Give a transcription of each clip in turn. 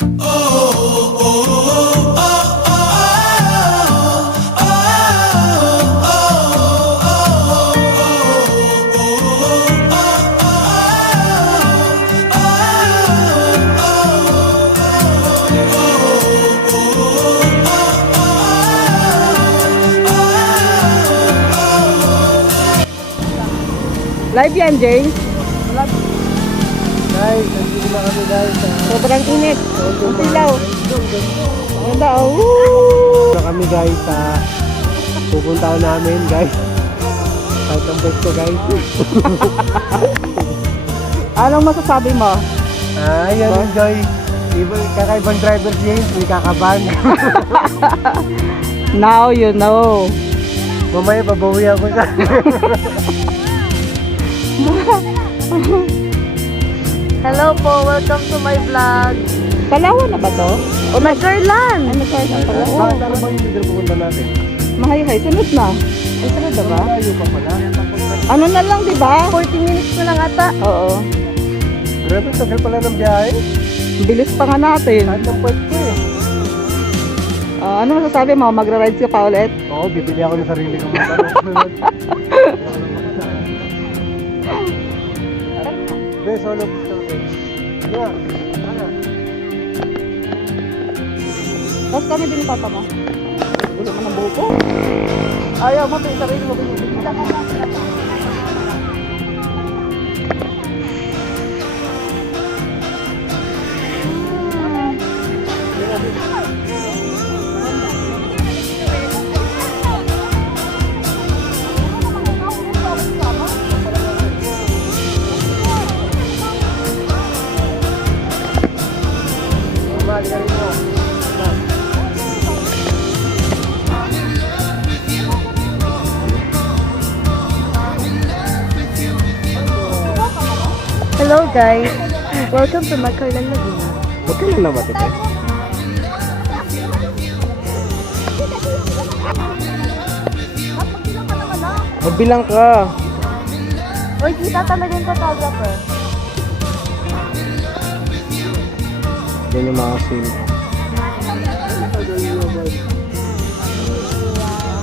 Live yan, James. Guys, nandito na kami guys. Sobrang init. Ang silaw. Ganda, oh. Na kami guys sa pupuntahan namin guys. Kahit ang best ko guys. Anong masasabi mo? Ayan, enjoy. Kakaibang driver James, may kakaban. Now you know. Mamaya babawi ako sa Hello po, welcome to my vlog. Palawan na ba to? O Nagcarlan! Ay, nagkaroon pala. Oh. Bakit ano ba yung leader pupunta natin? Mahay-hay, sunod na. Ay, sunod na ba? Malayo pa pala. Ano na lang, di ba? 40 minutes na lang ata. Oo. Grabe, tagal pala ng biyahe. Bilis pa nga natin. Kahit ng pwede ko eh. Ano masasabi mo? Magra-rides ka pa ulit? Oo, bibili ako ng sarili kong motor. Be, solo po sa akin. Yeah, ano? Tapos kami din papa mo. Gusto mo ng buko? Ayaw mo, sarili mo. Hello guys, welcome to Nagcarlan Laguna. Magkailan na ba ito? Magbilang ka. Uy, kita talaga yung photographer. Yan yung mga sim.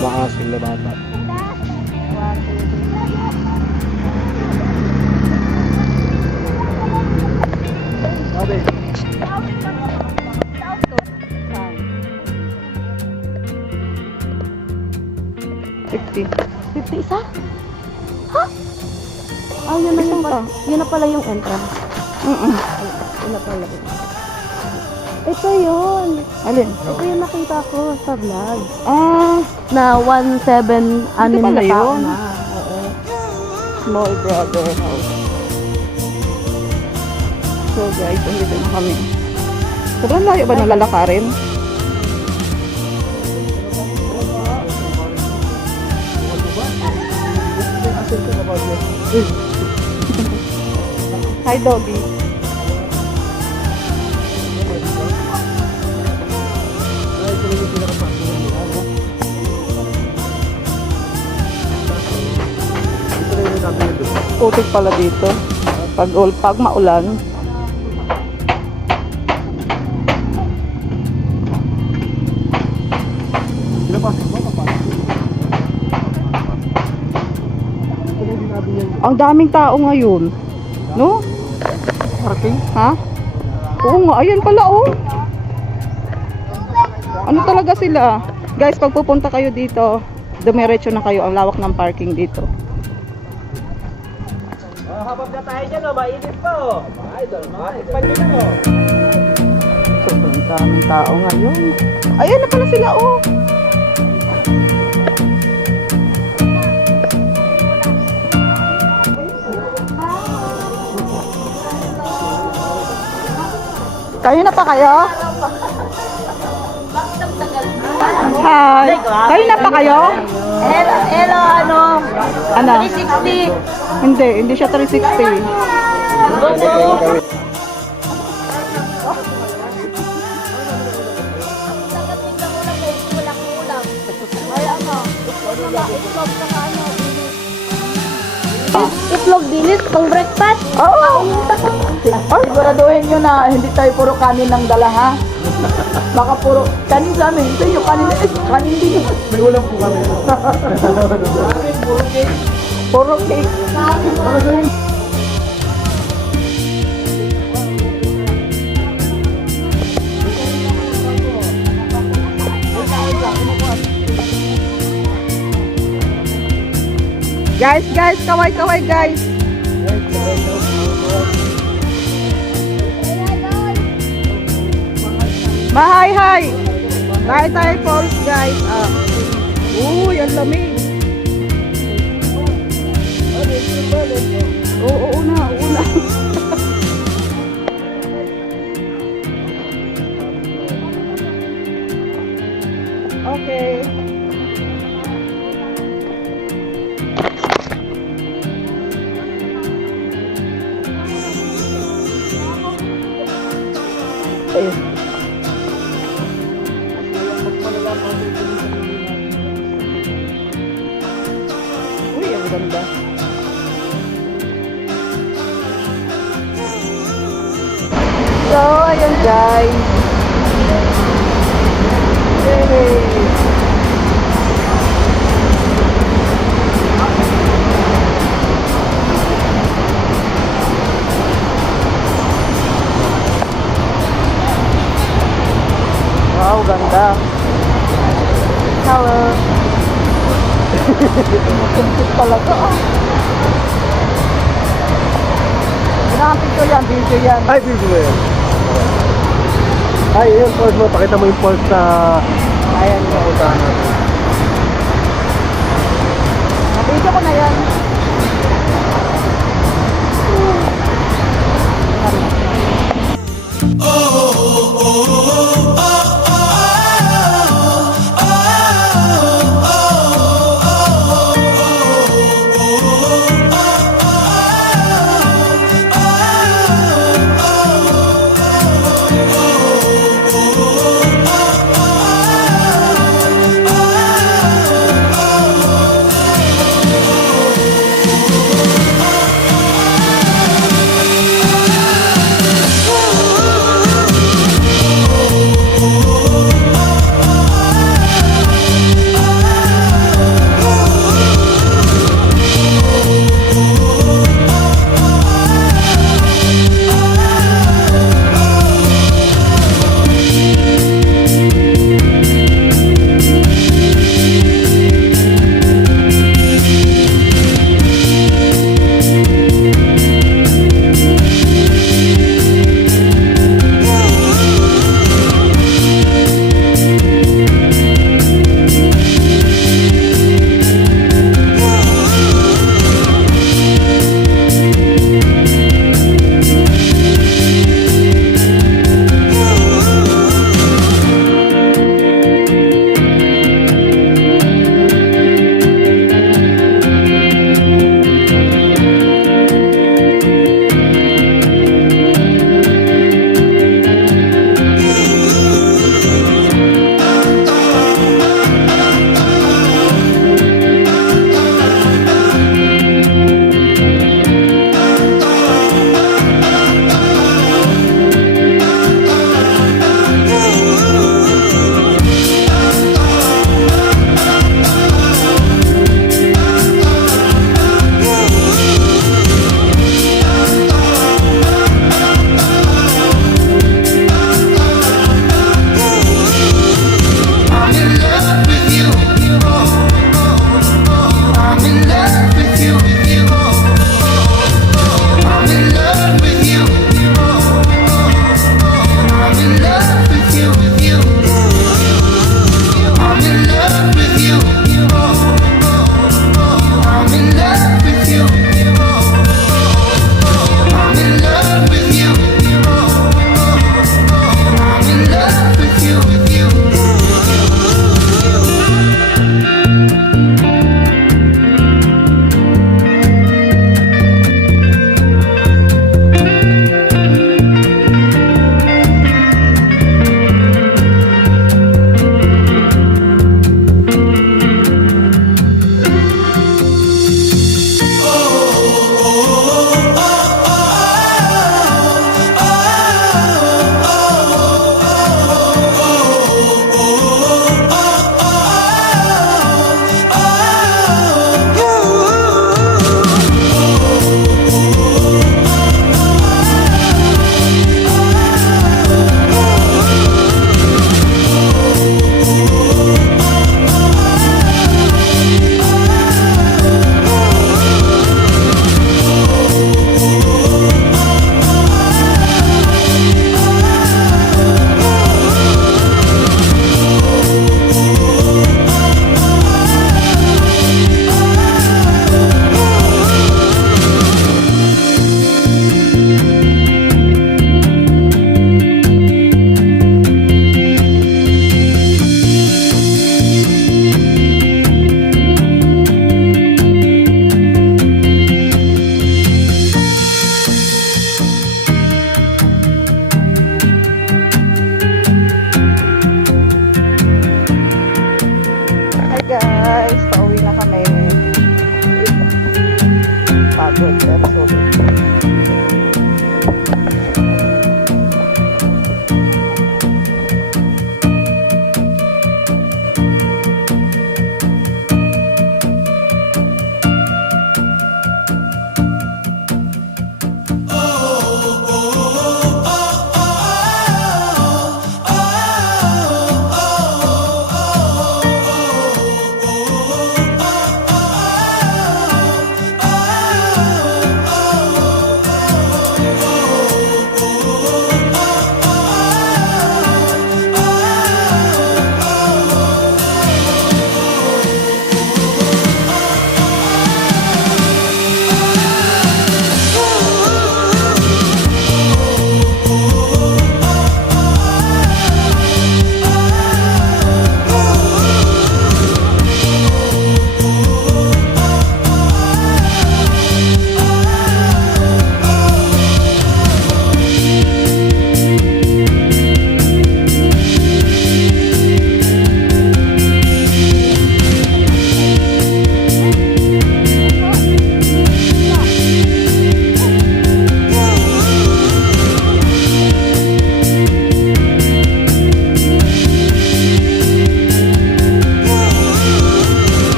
Mga sim na bata. 50. 50 isa? Ha? Ah, yun na yung yun na pala yung entrance. Yun na pala. Ito yun. Alin? Ito yung nakita ko sa vlog. Ah, Na 1,700 Ito pala na tao yun? na. Oo. small brother house. So guys, andito na kami. Sobrang layo ba ng lalakarin? Hi doggy. Putik pala dito. Pag maulan. Ang daming tao ngayon. No? Parking? Ha? Oo nga, ayan pala oh. Ano talaga sila? Guys, pag pupunta kayo dito, dumiretso na kayo, ang lawak ng parking dito. Habang na tayo dyan, mainit pa oh. Idol, bakit pa dyan oh? Sobrang daming tao ngayon. Ayan na pala sila oh. Kayo na pa kayo? Hi. Kayo na pa kayo? Hello, ano? Ano? 360. Hindi siya 360. Itlog dilis pang breakfast. Oo. Siguraduhin nyo na hindi tayo puro kanin lang dala ha. Baka puro kanin sa amin. Ito yung kanin. Kanin din. May ulam po kami. Puro cake. Guys, kaway guys. Mahay-hay. Tayo falls guys. Uy, ang lamig. Oo, una. Okay. Ayun. Uy, ang ganda. So, ayun guys. Yay! Wow, ganda. Hello. Kumpit talaga. Pinakapit ko yan, video yan. Ay, video mo yan. Ay, yun, falls mo. Pakita mo yung falls sa... Ayan nga. Puntahan natin. Video ko na yan. oh, oh, oh.